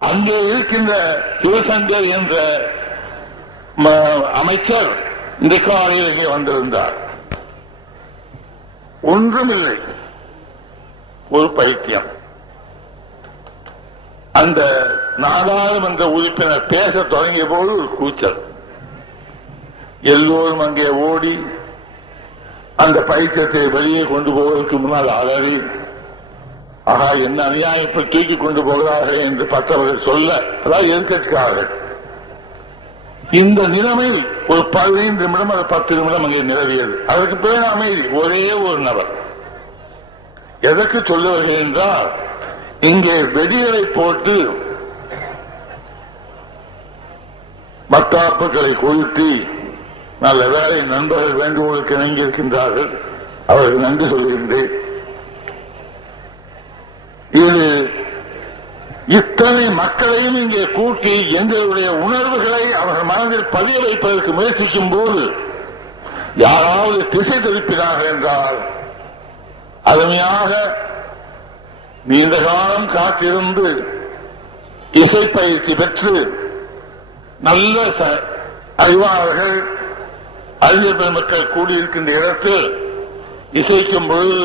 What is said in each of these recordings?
அங்கே இருக்கின்ற சிவசங்கர் என்ற அமைச்சர் இந்த காலையில் இங்கே வந்திருந்தார். ஒன்றுமில்லை, ஒரு பைத்தியம். அந்த நாடாளுமன்ற உறுப்பினர் பேச தொடங்கிய போது ஒரு கூச்சல். எல்லோரும் அங்கே ஓடி அந்த பைத்தியத்தை வெளியே கொண்டு போவதற்கு முன்னால் அலறி, ஆகா என்ன அநியாயத்தை தூக்கி கொண்டு போகிறார்கள் என்று பற்றவர்கள் சொல்ல, அதாவது எதிர்க்கட்சிக்காரர்கள். இந்த நிலைமை ஒரு 15 நிமிடம் அது 10 நிமிடம் அங்கே நிலவியது. அதற்கு பிறகு அமைதி. ஒரே ஒரு நபர். எதற்கு சொல்லுவார்கள் என்றால், இங்கே வெடிகளை போட்டு மத்தாப்புகளை கொளுத்தி நல்ல வேலை நண்பர்கள் வேண்டுகோளுக்கு இணங்கி இருக்கின்றார்கள், அவர்கள் நன்றி சொல்கின்றேன். இது இத்தனை மக்களையும் இங்கே கூட்டி எங்களுடைய உணர்வுகளை அவர்கள் மனதில் பதிய வைப்பதற்கு முயற்சிக்கும் போது யாராவது திசை திருப்பினார்கள் என்றால், அருமையாக நீண்ட காலம் காத்திருந்து இசை பயிற்சி பெற்று நல்ல அறிவாளர்கள் அறிவியல் பெருமக்கள் கூடியிருக்கின்ற இடத்தில் இசைக்கும் பொழுது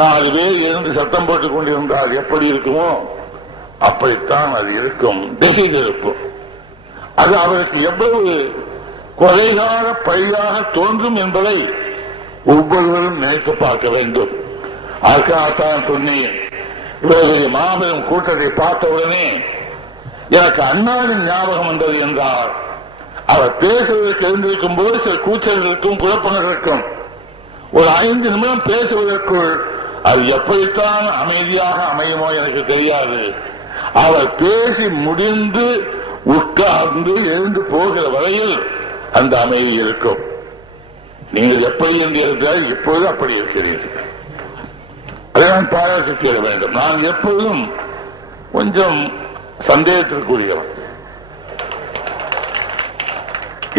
4 பேர் இருந்து சத்தம் போட்டுக் கொண்டிருந்தால் எப்படி இருக்குமோ அப்படித்தான் அது இருக்கும். திசை திருப்பும். அது அவருக்கு எவ்வளவு கொலைகார பழியாக தோன்றும் என்பதை ஒவ்வொருவரும் நினைத்து பார்க்க வேண்டும். அதுக்காகத்தான் சொன்னேன். இவருடைய மாபெரும் கூட்டத்தை பார்த்தவுடனே எனக்கு அண்ணாவின் ஞாபகம் வந்தது என்றால், அவர் பேசுவதற்கு எழுந்திருக்கும் போது சில கூச்சல்களுக்கும் குழப்பங்களுக்கும் ஒரு 5 நிமிடம் பேசுவதற்குள் அது எப்படித்தான் அமைதியாக அமையுமோ எனக்கு தெரியாது. அவர் பேசி முடிந்து உட்கார்ந்து எழுந்து போகிற வரையில் அந்த அமைதி இருக்கும். நீங்கள் எப்படி என்று இருந்தால் இப்போது அப்படி இருக்கிறீர்கள். அதை நான் பாராட்டி தேட வேண்டும். நான் எப்போதும் கொஞ்சம் சந்தேகத்திற்குரியவன்.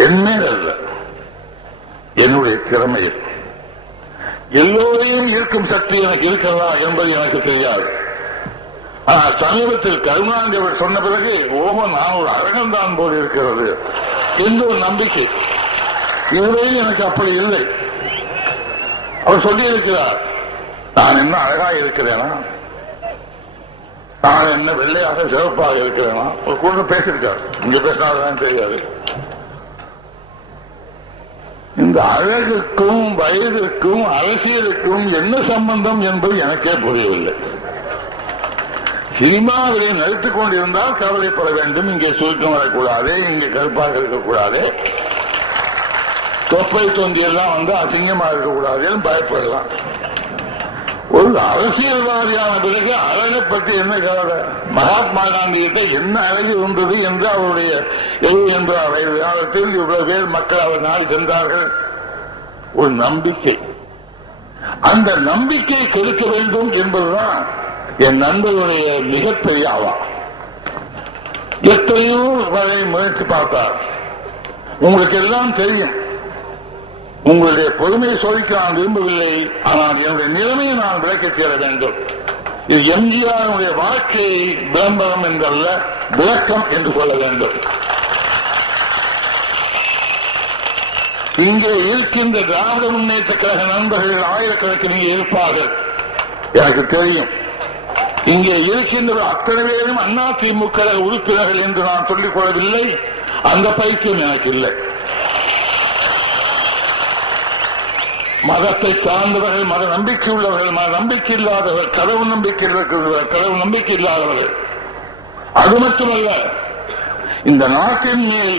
என்னே அல்ல, என்னுடைய திறமையில் எல்லோரையும் ஈர்க்கும் சக்தி எனக்கு இருக்கிறதா என்பது எனக்கு தெரியாது. ஆனால் சமீபத்தில் கருணாநிதி அவர் சொன்ன பிறகு ஓம நான் ஒரு அழகந்தான் போல் இருக்கிறது என்ற ஒரு நம்பிக்கை. இதுவரையில் எனக்கு அப்படி இல்லை. அவர் சொல்லியிருக்கிறார், நான் என்ன அழகாக இருக்கிறேனா, நான் என்ன வெள்ளையாக சிவப்பாக இருக்கிறேனா, ஒரு கூட பேசியிருக்கார். இங்க பேசினால்தான் தெரியாது. இந்த அழகுக்கும் வயதுக்கும் அரசியலுக்கும் என்ன சம்பந்தம் என்பது எனக்கே புரியவில்லை. சினிமாவிலே நடித்துக் கொண்டிருந்தால் கவலைப்பட வேண்டும். இங்கே சுருக்கம் வரக்கூடாது, இங்கே கருப்பாக இருக்கக்கூடாது, தொப்பை தொந்தியெல்லாம் வந்து அசிங்கமா இருக்கக்கூடாது பயப்படலாம். ஒரு அரசியல்வாதியான பிறகு அழகை பற்றி என்ன கவலை? மகாத்மா காந்தியிட்ட என்ன அழகு இருந்தது என்று அவருடைய 70 வயது காலத்தில் இவ்வளவு பேர் மக்கள் அவர் நாடி சென்றார்கள். ஒரு நம்பிக்கை. அந்த நம்பிக்கையை கெடுக்க வேண்டும் என்பதுதான் என் நண்பர்களுடைய மிகப்பெரிய ஆவா. எத்தனையோ வரை முயற்சி பார்த்தார். உங்களுக்கு எல்லாம் தெரியும். உங்களுடைய பொறுமையை சோதிக்க நான் விரும்பவில்லை. ஆனால் என்னுடைய நிலைமையை நான் விளக்கச் சேர வேண்டும். இது எம்ஜிஆருடைய வாழ்க்கையை விளம்பரம் என்றல்ல, விளக்கம் என்று சொல்ல வேண்டும். இங்கே இருக்கின்ற திராவிட முன்னேற்ற கழக நண்பர்கள் ஆயிரக்கணக்கில் இங்கே இருப்பார்கள், எனக்கு தெரியும். இங்கே இருக்கின்ற அத்தனை பேரும் அதிமுக உறுப்பினர்கள் என்று நான் சொல்லிக் கொள்ளவில்லை. அந்த பயிற்சியும் எனக்கு இல்லை. மதத்தை சார்ந்தவர்கள், மத நம்பிக்கை உள்ளவர்கள், மத நம்பிக்கை இல்லாதவர்கள், கடவுள் நம்பிக்கை இருக்கிறவர்கள், கடவுள் நம்பிக்கை இல்லாதவர்கள். அது மட்டுமல்ல, இந்த நாட்டின் மேல்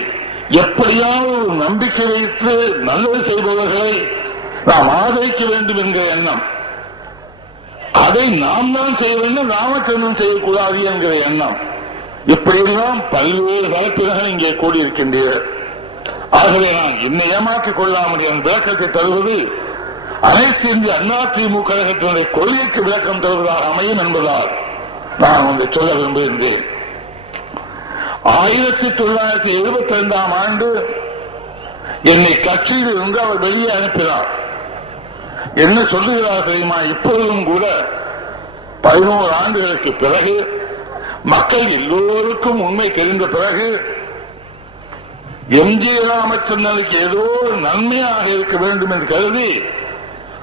எப்படியாவது ஒரு நம்பிக்கை வைத்து நல்லது செய்பவர்களை நாம் ஆதரிக்க வேண்டும் என்கிற எண்ணம். அதை நாம் தான் செய்ய வேண்டும், ராமச்சந்திரன் செய்யக்கூடாது என்கிற எண்ணம். இப்படியெல்லாம் பல்வேறு வழக்குகள் இங்கே கூடியிருக்கின்றனர். ஆகவே நான் என்னை ஏமாற்றிக் கொள்ளாமல் என் விளக்கத்தை தருவது அனைத்து இந்திய அதிமுக கழகத்தினுடைய கொள்கைக்கு விளக்கம் தருவதாக அமையும் என்பதால் நான் ஒன்றை சொல்ல விரும்புகின்றேன். 1972ஆம் ஆண்டு என்னை கட்சியில் இருந்து அவர் வெளியே அனுப்பினார். என்ன சொல்லுகிறார் தெரியுமா? இப்பொழுதும் கூட 11 ஆண்டுகளுக்கு பிறகு மக்கள் எல்லோருக்கும் உண்மை தெரிந்த பிறகு எம்ஜி ராமச்சந்திரனுக்கு ஏதோ நன்மையாக இருக்க வேண்டும் என்று கருதி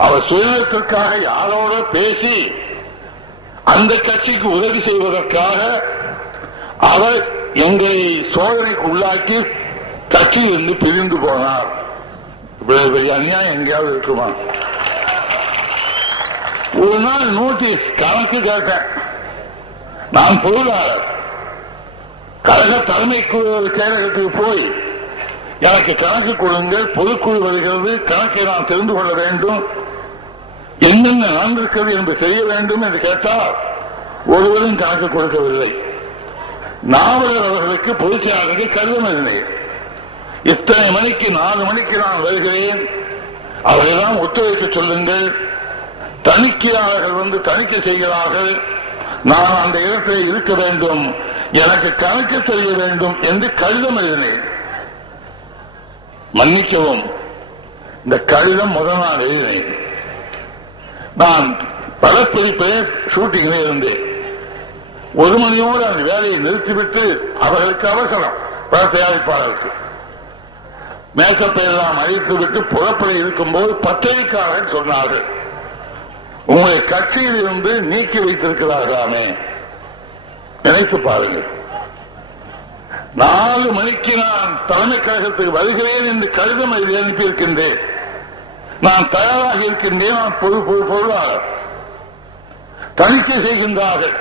அவர் சுயநலத்திற்காக யாரோட பேசி அந்த கட்சிக்கு உதவி செய்வதற்காக அவர் எங்களை சோதனைக்கு உள்ளாக்கி கட்சியிலிருந்து பிரிந்து போனார். பெரிய அநியாயம் எங்கேயாவது இருக்குமா? ஒரு நாள் நோட்டீஸ் கணக்கு கேட்டேன். நான் பொருளாளர் கழக தலைமை செயலகத்துக்கு போய் எனக்கு கணக்கு கொடுங்கள், பொதுக்குழு வருகிறது, கணக்கை நான் தெரிந்து கொள்ள வேண்டும், என்னென்ன நடந்திருக்கிறது என்று தெரிய வேண்டும் என்று கேட்டால் ஒருவரும் கணக்கு கொடுக்கவில்லை. நாவலர் அவர்களுக்கு பொதுச் செயலாளருக்கு கடிதம் எழுதினேன். இத்தனை மணிக்கு 4 மணிக்கு நான் வருகிறேன், அவரெல்லாம் ஒத்துழைக்க சொல்லுங்கள், தணிக்கையாளர்கள் வந்து தணிக்கை செய்கிறார்கள், நான் அந்த இடத்தில் இருக்க வேண்டும், எனக்கு கணக்கு தெரிய வேண்டும் என்று கடிதம் எழுதினேன். மன்னிக்கவும், இந்த கடிதம் முதல் நாள் எழுதினேன். நான் படப்பிடிப்பே ஷூட்டிங்கில் இருந்தேன். 1 மணியோடு அந்த வேலையை நிறுத்திவிட்டு அவர்களுக்கு அவசரம், பட தயாரிப்பாளருக்கு மேக்கப்பை எல்லாம் அழித்துவிட்டு புறப்பட இருக்கும்போது பத்திரிகையாளர்கள் சொன்னார்கள், உங்களை கட்சியில் இருந்து நீக்கி வைத்திருக்கிறார்களாமே. நினைத்து பாருங்கள், 4 மணிக்கு நான் தலைமை கழகத்துக்கு வருகிறேன் என்று கடிதம் எழுதி அனுப்பியிருக்கின்றேன். நான் தயாராக இருக்கின்றேன், நான் பொருளாளர். தணிக்கை செய்கின்றார்கள்.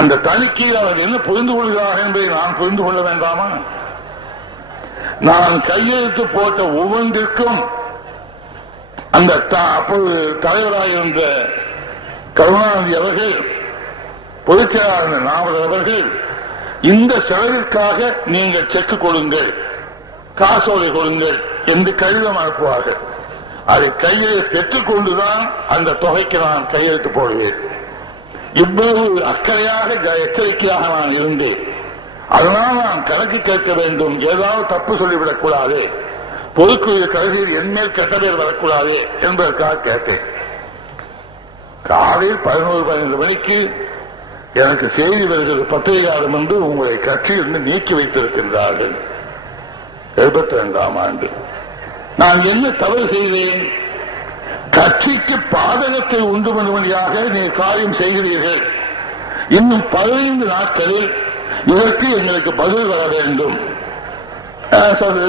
அந்த தணிக்கையில் அவர் என்ன புரிந்து கொள்கிறார்கள் என்பதை நான் புரிந்து கொள்ள வேண்டாமா? நான் கையெழுத்து போட்ட ஒவ்வொன்றிற்கும் அந்த அப்போது தலைவராக இருந்த கருணாநிதி அவர்கள், பொதுச் செயலாளர் நாவலர் அவர்கள், இந்த செலவிற்காக நீங்கள் செக் கொடுங்கள், காசோலை கொடுங்கள் என்று கடிதம் அனுப்புவார்கள். அதை கையிலே பெற்றுக்கொண்டுதான் அந்த தொகைக்கு நான் கையெழுத்து போடுவேன். இவ்வளவு அக்கறையாக எச்சரிக்கையாக நான் இருந்தேன். அதனால் நான் கணக்கு கேட்க வேண்டும், ஏதாவது தப்பு சொல்லிவிடக்கூடாது, பொதுக்குழு கருதியில் என்மேல் கெட்ட பேர் வரக்கூடாது என்பதற்காக கேட்டேன். காலையில் 11-12 மணிக்கு எனக்கு செய்தி வருகிறது, பத்திரிகையாளர் வந்து உங்களை கட்சியிலிருந்து நீக்கி வைத்திருக்கின்றார்கள். 72ஆம் ஆண்டு. நான் என்ன தவறு செய்தேன்? கட்சிக்கு பாதகத்தை உண்டு பண்ணும்படியாக நீங்கள் காரியம் செய்கிறீர்கள். இன்னும் 15 நாட்களில் இதற்கு எங்களுக்கு பதில் வர வேண்டும்.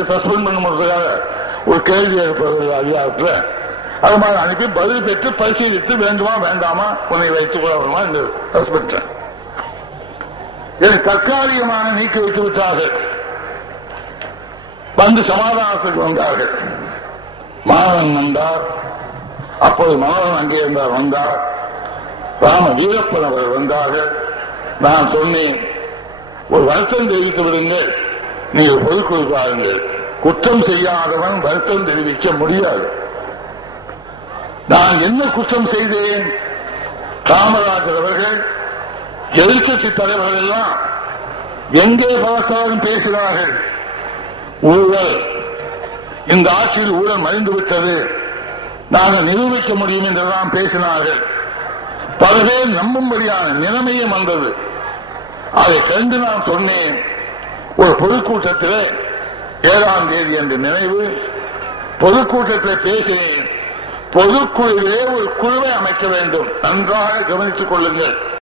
சஸ்பெண்ட் பண்ணுவதற்காக ஒரு கேள்வி எழுப்பது அதிகாரத்தில் அது மாதிரி அனுப்பி பதில் பெற்று பரிசீலித்து வேண்டுமா வேண்டாமா உன்னை வைத்துக் கொள்ளணுமா என்று சஸ்பெண்ட் தற்காலிகமான நீக்கி வைத்து விட்டார்கள். வந்து சமாதானத்துக்கு வந்தார்கள். மாணவன் வந்தார், அப்போது மனோகரன் அங்கே இருந்தார், வந்தார். ராம வீரப்பன் அவர்கள் வந்தார்கள். நான் சொன்னேன், ஒரு வருத்தம் தெரிவித்து விடுங்கள், நீங்கள் பொதுக்குழு பாருங்கள், குற்றம் செய்யாதவன் வருத்தம் தெரிவிக்க முடியாது. நான் என்ன குற்றம் செய்தேன்? காமராஜர் அவர்கள், எதிர்க்கட்சி தலைவர்கள் எல்லாம் எங்கே பார்த்தாலும் பேசினார்கள், ஊழல், இந்த ஆட்சியில் ஊழல் மறைந்துவிட்டது, நாங்கள் நிரூபிக்க முடியும் என்றெல்லாம் பேசினார்கள். பல பேர் நம்பும்படியான நிலைமையும் வந்தது. அதை கண்டு நான் சொன்னேன், ஒரு பொதுக்கூட்டத்தில் 7ஆம் தேதி என்ற நினைவு பொதுக்கூட்டத்தில் பேசினேன், பொதுக்குழுவிலே ஒரு குழுவை அமைக்க வேண்டும், நன்றாக கவனித்துக் கொள்ளுங்கள்.